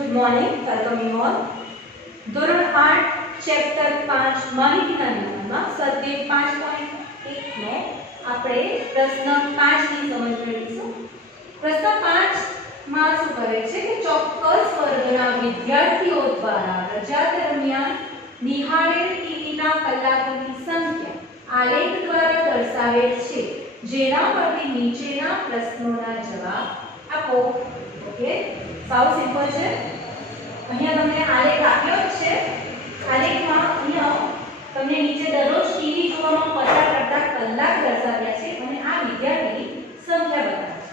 Good morning, welcome you all. ધોરણ 8 chapter 5 માહિતીના વિજ્ઞાનમાં સ્વાધ્યાય 5.1 નો આપણે પ્રશ્ન 5 ની સમજ મેળવીશું. પ્રશ્ન 5 માં શું કરે છે કે ચોક્કસ વર્ગના વિદ્યાર્થીઓ દ્વારા રજા દરમિયાન નિહાળેલ ટીવીના કલાકોની સંખ્યા આલેખ દ્વારા દર્શાવેલ છે, જેના પરથી નીચેના પ્રશ્નોના જવાબ આપો. ઓકે, સાવ સિમ્પલ છે. અહીંયા તમને આલેખ આપ્યો જ છે. આલેખમાં અહીંયા તમને નીચે દરરોજ ટીવી જોવામાં પસાર કરતા કલાક દર્શાવ્યા છે અને આ વિદ્યાર્થીની સંખ્યા બતાવે છે.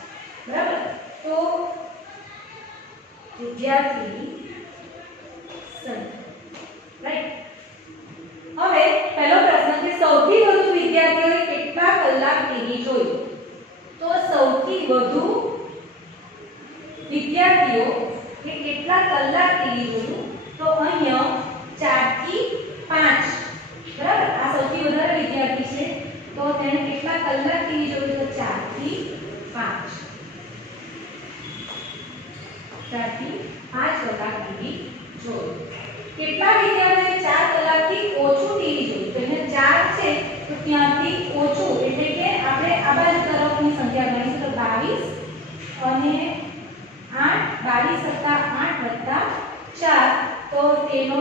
બરાબર? તો વિદ્યાર્થીની સંખ્યા, રાઈટ. હવે પહેલો પ્રશ્ન છે સૌથી વધુ વિદ્યાર્થીઓએ કેટલા કલાક ટીવી જોયું? તો સૌથી વધુ વિદ્યાર્થીઓ કે કેટલા કલાક ટીવી જોયું? તો અહીંયા 4 થી 5. બરાબર? આ સૌથી વધારે વિદ્યાર્થી છે તો તેને કેટલા કલાક ટીવી જોયું? તો 4 થી 5. 4 થી 5 કલાક ટીવી જોયું. કેટલા વિદ્યાર્થીઓએ 4 કલાકથી ઓછું ટીવી જોયું? તો અહીંયા 4 છે તો ત્યાંથી ઓછું એટલે કે આપણે આ બાજુ તરફની સંખ્યા ગણીશું તો 22 અને 8 22 + 8 + 4 તો તેનો